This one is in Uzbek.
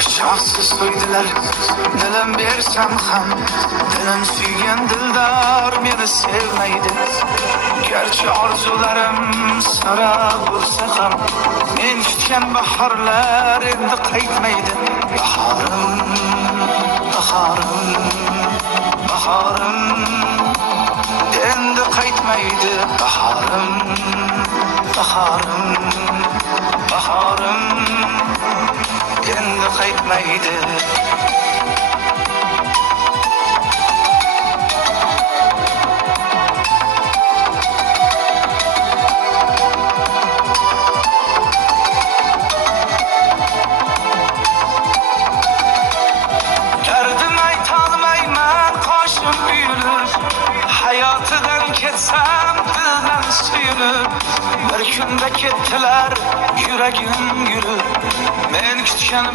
Pichoqsiz qo'ydilar, dilim bersam ham, dilim suygan dildor meni sevmaydi. Garchi orzularim sara bo'lsa ham, men kutgan bahorlar endi qaytmaydi. Bahorim, bahorim, bahorim endi qaytmaydi. Bahorim, bahorim, bahorim endi qaytmaydi. Derdim aytolmayman, qoshim uyulib, hayotidan ketsam dildan suyunib. Bir kunda ketdilar, yuragim yurib, men kutgan